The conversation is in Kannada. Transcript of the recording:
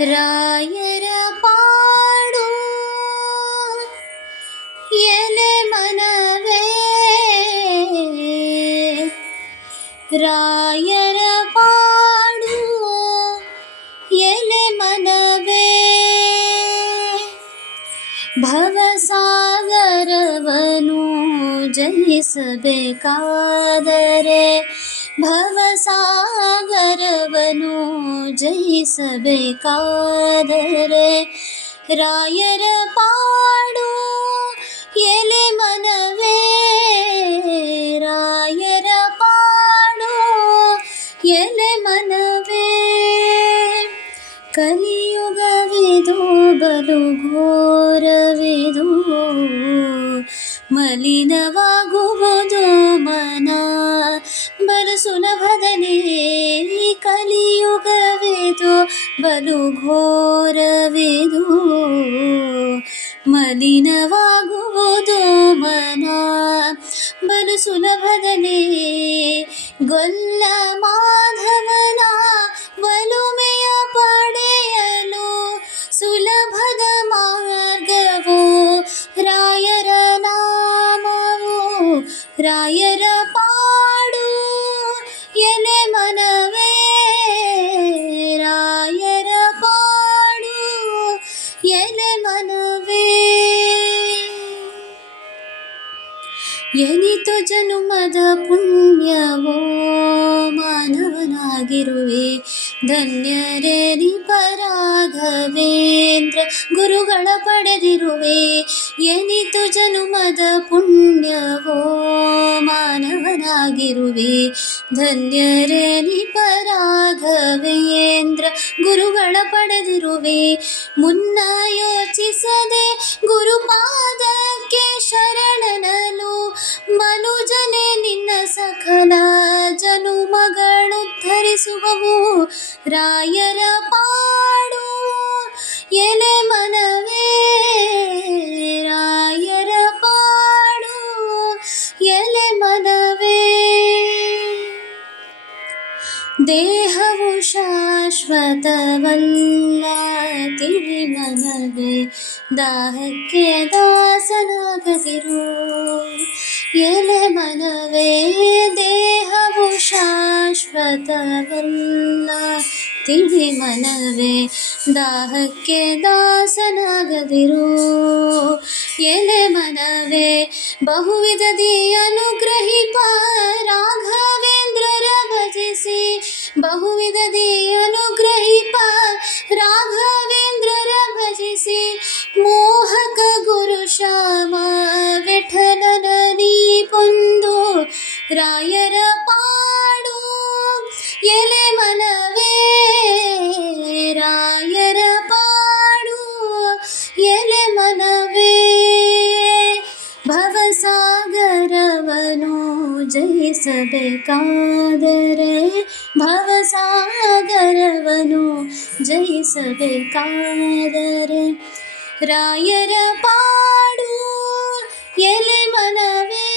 ರಾಯರ ಪಾಡು ಎಲೆ ಮನವೇ, ರಾಯರ ಪಾಡು ಎಲೆ ಮನವೇ. ಭವಸಾಗರವನು ಜಯಿಸಬೇಕಾದರೆ, ಭವಸಾಗರವನು ಜಯಿಸಬೇಕಾದರೆ, ರಾಯರ ಪಾಡು ಎಲೆ ಮನವೇ, ರಾಯರ ಪಾಡು ಎಲೆ ಮನವೇ. ಕಲಿಯುಗವಿದು ಬಲು ಘೋರವಿದು, ಮಲಿನವಾಗುವುದು ಮನ ಬಲು ಸುಲಭದಲ್ಲಿ. ಕಲಿಯುಗವಿದು ಬಲು ಘೋರವಿದು, ಮಲಿನವಾಗುವುದು ಮನ ಬಲು ಸುಲಭದಲ್ಲಿ. ಗೊಲ್ಲ ಮಾಧವನ ಒಲುಮೆಯ ಪಡೆಯಲು ಸುಲಭದ ಮಾರ್ಗವು ರಾಯರ ನಾಮವು. ರಾಯರ ಪಾಡು ಎಲೆ ಮನವೇ, ರಾಯರ ಪಾಡು ಎಲೆ ಮನವೇ. ಎನಿತು ಜನುಮದ ಪುಣ್ಯವೋ ಮಾನವನಾಗಿರುವೆ, ಧನ್ಯರೇ ರಾಘವೇಂದ್ರ ಗುರುಗಳ ಪಡೆದಿರುವೆ. ಎನಿತು ಜನುಮದ ಪುಣ್ಯವೋ ಮಾನವನಾಗಿರುವೆ, ಧನ್ಯರೇ ರಾಘವೇಂದ್ರ ಗುರುಗಳ ಪಡೆದಿರುವೆ. ಮುನ್ನ ಯೋಚಿಸದೆ ಗುರುಪಾದಕ್ಕೆ ಶರಣನಲು, ಮನುಜನೆ ನಿನ್ನ ಸಕಲ ಜನುಮಗಳುದ್ಧರಿಸುವವು. ರಾಯರ ಪಾಡು ಎಲೆ ಮನವೇ, ರಾಯರ ಪಾಡು ಎಲೆ ಮನವೇ. ದೇಹವು ಶಾಶ್ವತವಲ್ಲ ತಿಳಿ ಮನವೇ, ದಾಹಕ್ಕೆ ದಾಸನಾಗದಿರು ಎಲೆ ಮನವೇ. ದೇಹವು ಶಾಶ್ವತವಲ್ಲ ತಿಳಿ ಮನವೇ, ದಾಹಕ್ಕೆ ದಾಸನಾಗದಿರು ಎಲೆ ಮನವೇ. ಬಹುವಿಧದಿ ಅನುಗ್ರಹಿಪ ರಾಘವೇಂದ್ರರ ಭಜಿಸಿ, ಬಹುವಿಧದಿ ಅನುಗ್ರಹಿಪ ರಾಘವೇಂದ್ರರ ಭಜಿಸಿ. ಮೋಹಕ ಗುರು ಶ್ಯಾಮ ವಿಠಲನ ನೀ ಪೊಂದು, ರಾಯರ ಪಾಡು ಎಲೆ ಮನವೇ, ರಾಯರ ಪಾಡು ಎಲೆ ಮನವೇ. ಭವಸಾಗರವನು ಜಯಿಸಬೇಕಾದರೆ, ಭವಸಾಗರವನು ಜಯಿಸಬೇಕಾದರೆ, ರಾಯರ ಪಾಡು ಎಲೆ ಮನವೇ,